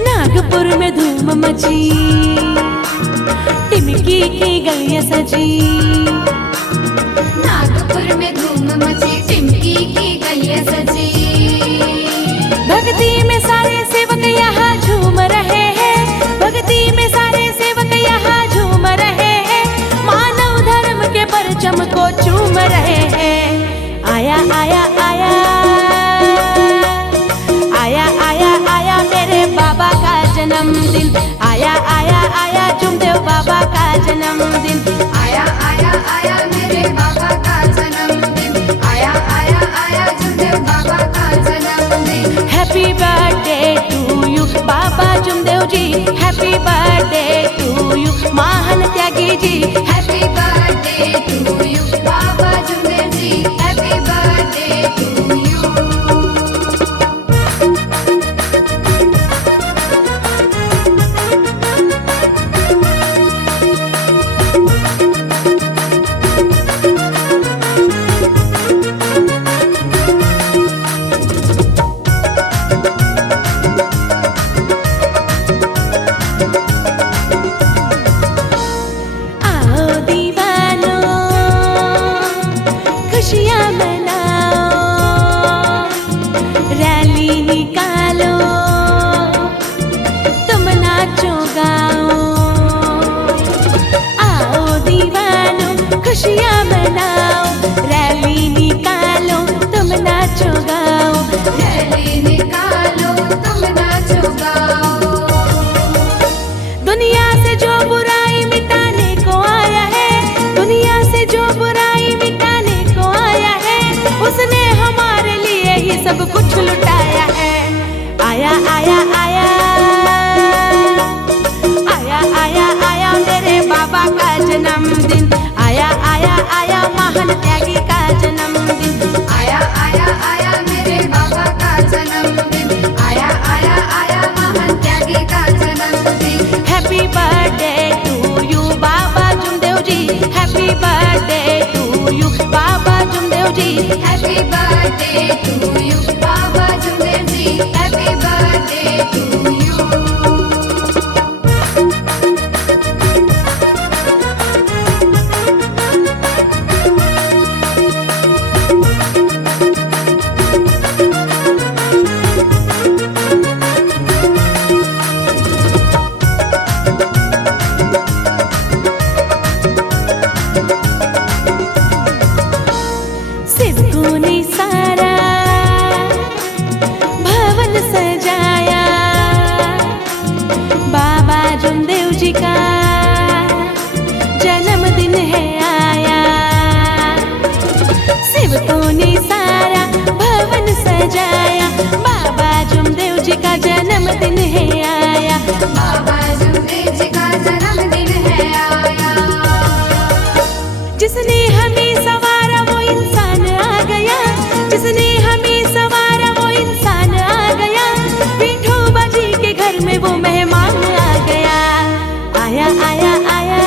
नागपुर में धूम मची, टिमकी की गलियां सजी। नागपुर में धूम मची, टिमकी की गलियां सजी। भक्ति में सारे सेवक यहाँ झूम रहे हैं, भक्ति में सारे सेवक यहाँ झूम रहे हैं, मानव धर्म के परचम को चूम रहे हैं। आया आया आया आया आया आया मेरे बाबा का जन्मदिन, आया आया आया जुमदेव बाबा का जन्मदिन। आया आया आया मेरे बाबा का जन्मदिन, आया आया आया जुमदेव बाबा का जन्मदिन। Happy birthday to you Baba जुमदेव ji, happy birthday to you महान त्यागी ji. Happy birthday to you Baba जुमदेव ji, happy birthday to you. खुशियाँ मनाओ, रैली निकालो, तुम नाचो गाओ। आओ दीवानो खुशियाँ मनाओ, रैली निकालो, तुम नाचो गाओ। रैली निकालो, तुम नाचो गाओ। दुनिया से जो बुराई मिटाने को आया है, दुनिया से जो बुराई मिटाने को आया है, उसने हमारे लिए ही सब कुछ लुटाया है। आया आया आया आया आया आया मेरे बाबा का जन्मदिन, आया आया आया महान त्यागी का जन्मदिन। आया आया आया मेरे बाबा का जन्मदिन, आया आया आया महान त्यागी का जन्मदिन। Happy birthday to you Baba जुमदेव ji, happy birthday to you Baba जुमदेव ji. Happy birthday to you Baba जुमदेव ji, happy birthday to you. सेवकों ने सारा भवन सजाया, बाबा जुमदेव जी का जन्मदिन है आया। सेवकों ने सारा भवन सजाया, बाबा जुमदेव जी का जन्मदिन है आया। बाबा जुमदेव जी का जन्मदिन है आया। जिसने हमें सवारा वो इंसान आ गया, जिसने हमें सवारा वो इंसान आ गया, विठोबा जी के घर में वो मेहमान आ गया। आया आया आया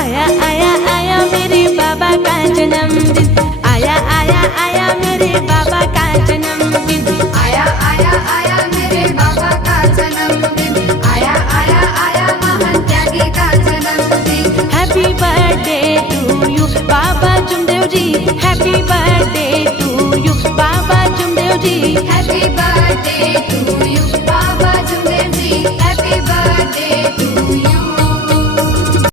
आया आया आया मेरे बाबा का जन्मदिन, आया आया आया मेरे बाबा का जन्मदिन। आया आया आया मेरे बाबा का जन्मदिन, आया आया आया महान त्यागी का जन्मदिन। Happy birthday to you Baba जुमदेव जी, हैप्पी बर्थडे